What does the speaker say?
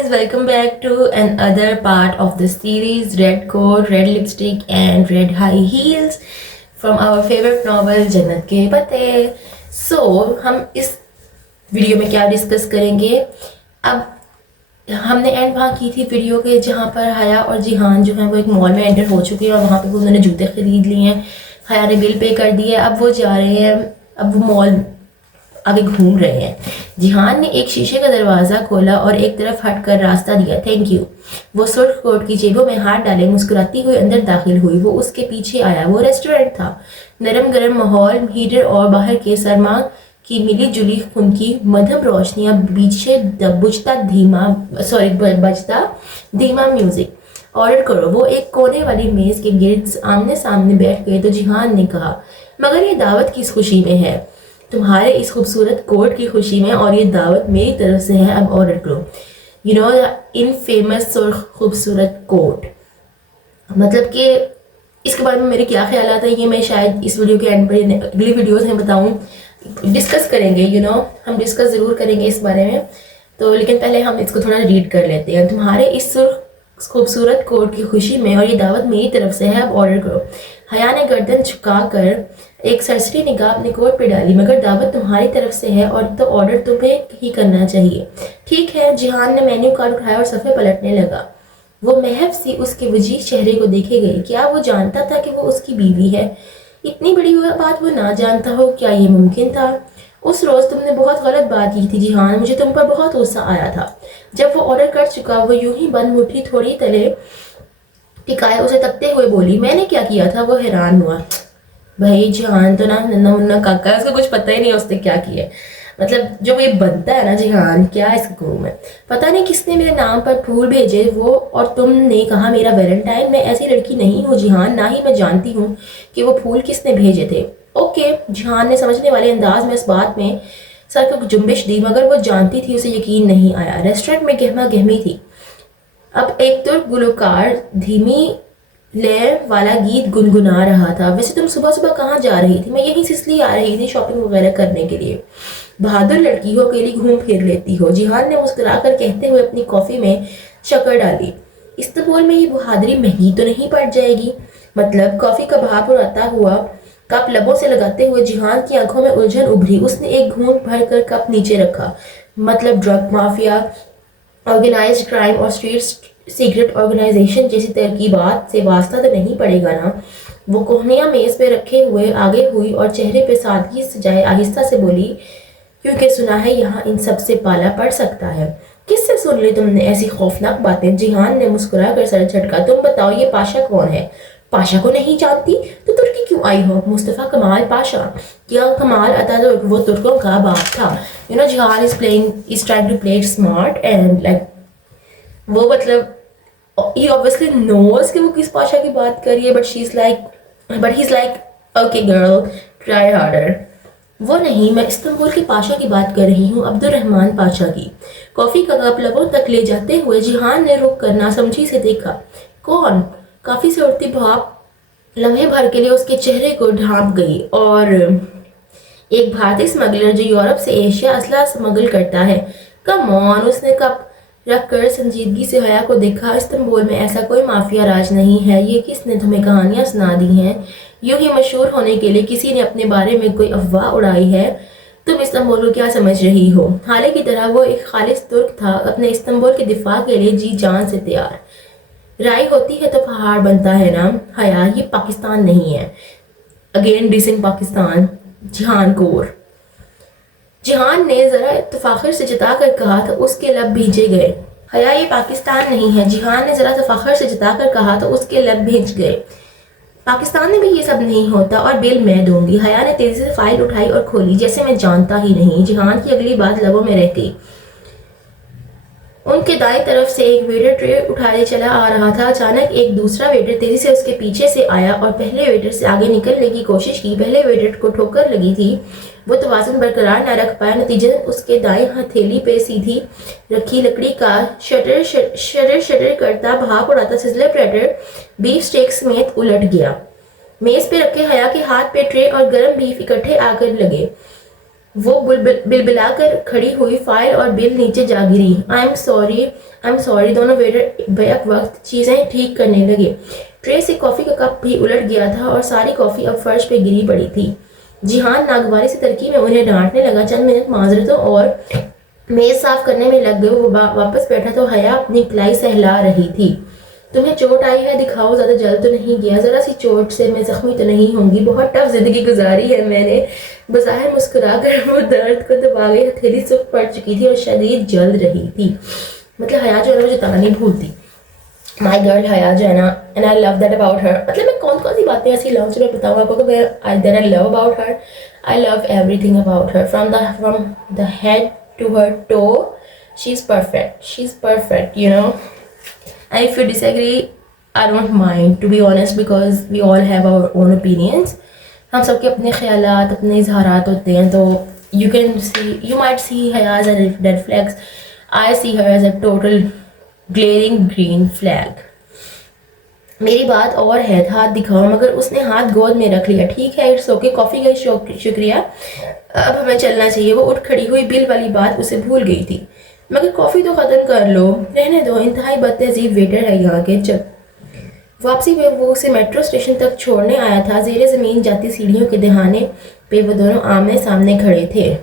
guys, welcome back to another part of the series Red Coat, Red Lipstick and Red High Heels from our favorite novel जन्नत के पते. So हम इस video में क्या discuss करेंगे. अब हमने एंड वहाँ की थी वीडियो के जहाँ पर हया और जिहान जो है वो एक मॉल में एंटर हो चुके हैं और वहाँ पे उन्होंने जूते खरीद लिए हैं. हया ने बिल पे कर दिया. अब वो जा रहे हैं, अब वो मॉल आगे घूम रहे हैं. जिहान ने एक शीशे का दरवाज़ा खोला और एक तरफ हटकर रास्ता दिया. Thank you. वो सुर्ख कोट की जेबों में हाथ डाले मुस्कुराती हुई अंदर दाखिल हुई. वो उसके पीछे आया. वो रेस्टोरेंट था. नरम गरम माहौल, हीटर और बाहर के सरमा की मिली जुली खून की मध्यम रोशनियाँ, पीछे बजता धीमा म्यूजिक. ऑर्डर करो. वो एक कोने वाली मेज़ के गिर्द आमने सामने बैठ गए तो जिहान ने कहा, मगर ये दावत किस खुशी में है? तुम्हारे इस खूबसूरत कोट की खुशी में, और ये दावत मेरी तरफ से है. अब ऑर्डर करो. यू नो इन फेमस सुर्ख खूबसूरत कोट. मतलब कि इसके बारे में मेरे क्या ख्याल आता है ये मैं शायद इस वीडियो के एंड पर अगली वीडियोस में बताऊं, डिस्कस करेंगे. हम डिस्कस ज़रूर करेंगे इस बारे में. तो लेकिन पहले हम इसको थोड़ा रीड कर लेते हैं. तुम्हारे इस सुर्ख खूबसूरत कोट की खुशी में, और ये दावत मेरी तरफ से है. अब ऑर्डर करो. हया ने गर्दन झुकाकर एक सरसरी निगाह अपने कोट पे डाली. मगर दावत तुम्हारी तरफ से है और तो ऑर्डर तुम्हें ही करना चाहिए. ठीक है. जिहान ने मेन्यू कार्ड उठाया और सफ़े पलटने लगा. वो महव सी उसके वजीह चेहरे को देखे गई. क्या वो जानता था कि वो उसकी बीवी है? इतनी बड़ी बात वो ना जानता हो, क्या ये मुमकिन था? उस रोज़ तुमने बहुत गलत बात की थी जिहान. मुझे तुम पर बहुत गुस्सा आया था. जब वो ऑर्डर कर चुका, वो यूं ही बंद मुट्ठी थोड़ी तले टिकाए उसे तकते हुए बोली, मैंने क्या किया था? वो हैरान हुआ. भाई जिहान तो ना नन्ना मुन्ना काका है, उसको कुछ पता ही नहीं उसने क्या किया. मतलब जो ये बनता है ना जिहान, क्या इसका कहूँ मैं. पता नहीं किसने मेरे नाम पर फूल भेजे वो, और तुमने कहा मेरा वैलेंटाइन. मैं ऐसी लड़की नहीं हूँ जिहान, ना ही मैं जानती हूँ कि वो फूल किसने भेजे थे. ओके. जिहान ने समझने वाले अंदाज में इस बात में सर को जुम्बिश दी, मगर वो जानती थी. उसे यकीन नहीं आया. रेस्टोरेंट में गहमा गहमी थी. अब एक तुर्क गुलकार धीमी लय वाला गीत गुनगुना रहा था. वैसे तुम सुबह सुबह कहाँ जा रही थी? मैं यहीं से इसलिए आ रही थी शॉपिंग वगैरह करने के लिए. बहादुर लड़की हो, अकेली घूम फिर लेती हो. जिहान ने मुस्कुराकर कहते हुए अपनी कॉफ़ी में शक्कर डाली. इस्तांबुल में ये बहादुरी महंगी तो नहीं पड़ जाएगी? मतलब कॉफ़ी का भाप उड़ाता हुआ कप लबों से लगाते हुए जिहान की आंखों में उलझन उभरी. उसने एक घूंट भर कर कप नीचे रखा. मतलब ड्रग माफिया, ऑर्गेनाइज्ड क्राइम और स्ट्रीट सीक्रेट ऑर्गेनाइजेशन जैसी तरकीबात से वास्ता तो नहीं पड़ेगा ना? वो कोहनिया मेज पे रखे हुए आगे हुई और चेहरे पे सादगी सजाए आहिस्ता से बोली, क्योंकि सुना है यहाँ इन सब से पाला पड़ सकता है. किससे सुन ली तुमने ऐसी खौफनाक बातें? जिहान ने मुस्कुरा कर सर झटका. तुम बताओ ये पाशा कौन है? पाशा को नहीं जानती तो तुर्की क्यों आई हो? मुस्तफ़ा कमाल पाशा. क्या कमाल अतातुर्क वो तुर्कों का बाप था. Jihan is trying to play smart and like वो मतलब he obviously knows कि वो किस पाशा की बात कर रही है, but he's like okay girl try harder. वो नहीं, मैं इस्तांबुल के पाशा की बात कर रही हूँ, अब्दुल रहमान पाशा की. कॉफ़ी का कप लबों तक ले जाते हुए जिहान ने रुक कर नासमझी से देखा. कौन? काफ़ी से उड़ती भाप लम्हे भर के लिए उसके चेहरे को ढांप गई. और एक भारतीय स्मगलर जो यूरोप से एशिया असला स्मगल करता है. Come on. उसने कप रख कर संजीदगी से हया को देखा. इस्तांबुल में ऐसा कोई माफिया राज नहीं है. ये किसने तुम्हें कहानियां सुना दी हैं? यूं ही मशहूर होने के लिए किसी ने अपने बारे में कोई अफवाह उड़ाई है. तुम इस्तांबुल को क्या समझ रही हो? हाले की तरह वो एक खालिस तुर्क था, अपने इस्तांबुल के दिफा के लिए जी जान से तैयार. राय होती है तो पहाड़ बनता है ना हया. ये पाकिस्तान नहीं है. Again dissing Pakistan. जिहान कोर. जिहान ने जरा तफाखर से जताकर कहा तो उसके लब भीजे गए. हया ये पाकिस्तान नहीं है. जिहान ने जरा तफाखर से जताकर कहा तो उसके लब भीज गए. पाकिस्तान में भी ये सब नहीं होता, और बिल मैं दूंगी. हया ने तेजी से फाइल उठाई और खोली. जैसे मैं जानता ही नहीं. जिहान की अगली बात लबों में रह गई. उनके दाएं तरफ से एक वेटर ट्रे उठाए चला आ रहा था. अचानक एक दूसरा वेटर तेजी से उसके पीछे से आया और पहले वेटर से आगे निकलने की कोशिश की. पहले वेटर को ठोकर लगी थी. वो तवाज़ुन बरकरार न रख पाया. नतीजतन उसके दाएं हथेली पे सीधी रखी लकड़ी का शटर करता भाप उड़ाता सिजलर प्लेटर बीफ स्टेक समेत उलट गया. मेज पे रखे हया के हाथ पे ट्रे और गर्म बीफ इकट्ठे आकर लगे. وہ بلبلا کر کھڑی ہوئی، فائل اور بل نیچے جا گری۔ آئی ایم سوری دونوں ویٹر بیک وقت چیزیں ٹھیک کرنے لگے۔ ٹرے سے کافی کا کپ بھی الٹ گیا تھا اور ساری کافی اب فرش پہ گری پڑی تھی۔ جیہان ناگواری سے ترکی میں انہیں ڈانٹنے لگا۔ چند منٹ معذرتوں اور میز صاف کرنے میں لگ گئے۔ وہ واپس بیٹھا تو حیا اپنی کلائی سہلا رہی تھی۔ تمہیں چوٹ آئی ہے؟ دکھاؤ، زیادہ جل تو نہیں گیا؟ ذرا سی چوٹ سے میں زخمی تو نہیں ہوں گی؟ بہت ٹف زندگی گزاری ہے میں نے۔ بظاہر مسکرا کر وہ درد کو دبا گئی۔ ہتھیلی سوکھ پڑ چکی تھی اور شدید جل رہی تھی۔ مطلب حیا جو ہے نا مجھے تانا نہیں بھولتی۔ مائی گرل حیا جو ہے نا، and I love that about her. مطلب میں کون سی باتیں ایسی لو جو میں بتاؤں آپ کو کہ میں that I love about her. I love everything about her from the head to her toe. She is perfect, she is perfect, you know. And if you disagree, I don't mind, to be honest, because we all have our own opinions. ہم سب کے اپنے خیالات، اپنے اظہارات ہوتے ہیں، تو you might see her as a red flags. I see her as a total glaring green flag. میری بات اور ہے، ہاتھ دکھاؤ، مگر اس نے ہاتھ گود میں رکھ لیا۔ ٹھیک ہے، اٹس اوکے، کافی کا شکریہ، اب ہمیں چلنا چاہیے۔ وہ اٹھ کھڑی ہوئی، بل والی بات اسے بھول گئی تھی۔ مگر کافی تو ختم کر لو۔ رہنے دو، انتہائی بد تہذیب ویٹر ہے یہاں کے۔ واپسی میں وہ اسے میٹرو اسٹیشن تک چھوڑنے آیا تھا۔ زیر زمین جاتی سیڑھیوں کے دہانے پہ وہ دونوں آمنے سامنے کھڑے تھے۔